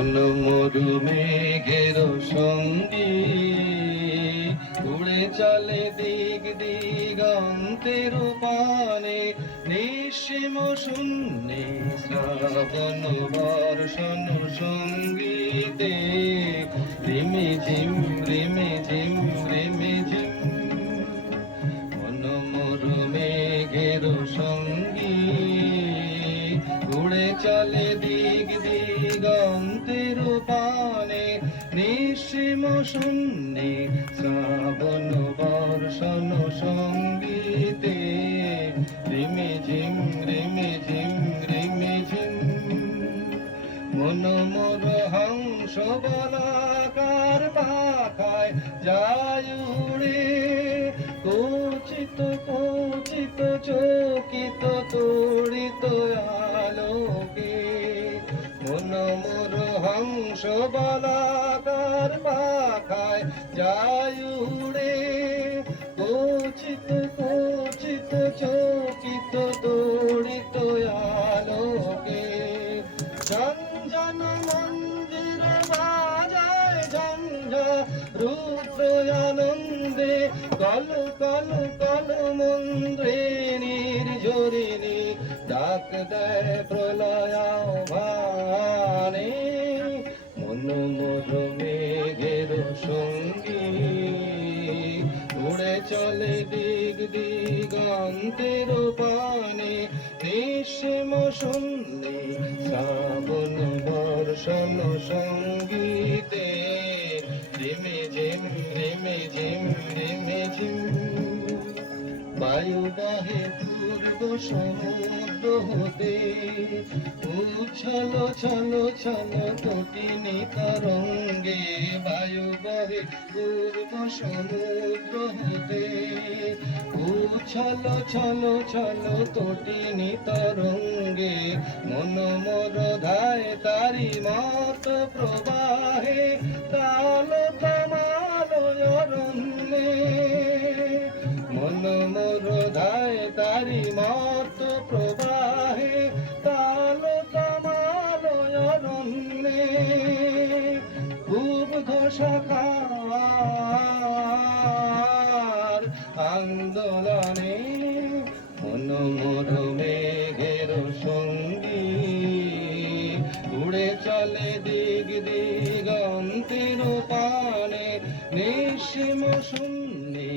ঘন মরু মেঘের সঙ্গী উড়ে চলে দিক দিগন্তের পানে নিঃসীম শূন্যে শ্রাবণ বর্ষণ সঙ্গীতে রিমি ঝিম রিমি ঝিম রিমি ঝিম ঘন মরু মেঘের সঙ্গী উড়ে চলে দিক দিগন্তের পানে নিঃসীম শূন্যে শ্রাবণ বর্ষণ সঙ্গীতে রিমি ঝিম রিমি ঝিম রিমি ঝিম মন মোর হংস বলাকার পাখায় যায় উড়ে কোচিত কোচিত চকিত তড়িত আলোকে মন মোর হংস বলাকার পাখায় যায় উড়ে কোচিত কোচিত চকিত তড়িত আলোকে ঝঞ্ঝন মন্দির বাজায় ঝঞ্ঝা রুদ্র আনন্দে কল কল কল মন্দ্রে নির্ঝরিণী ডাক দেয় প্রলয় ভানে মন মোর মেঘের সঙ্গী উড়ে চলে দিক দিগন্তের পানে নিঃসীম শূন্যে শ্রাবণ বর্ষণ সঙ্গীতে রিমি ঝিম রিমি ঝিম রিমি ঝিম বায়ু বহে পূর্ব সমুদ্র হতে উচ্ছল ছল ছল তটিনী তরঙ্গে বায়ু বহে পূর্ব সমুদ্র হতে উচ্ছল ছল ছল তটিনী তরঙ্গে মন মোর ধায় তারি মত প্রবাহে কাল কামাল অরণ্যে মন মোর ধায় তারি মত প্রবাহে কাল কামাল অরণ্যে খুব ঘোষাকার আন্দোলনে মন মোর মেঘের সঙ্গী উড়ে চলে দিক দিগন্তের পানে নিঃসীম শূন্যে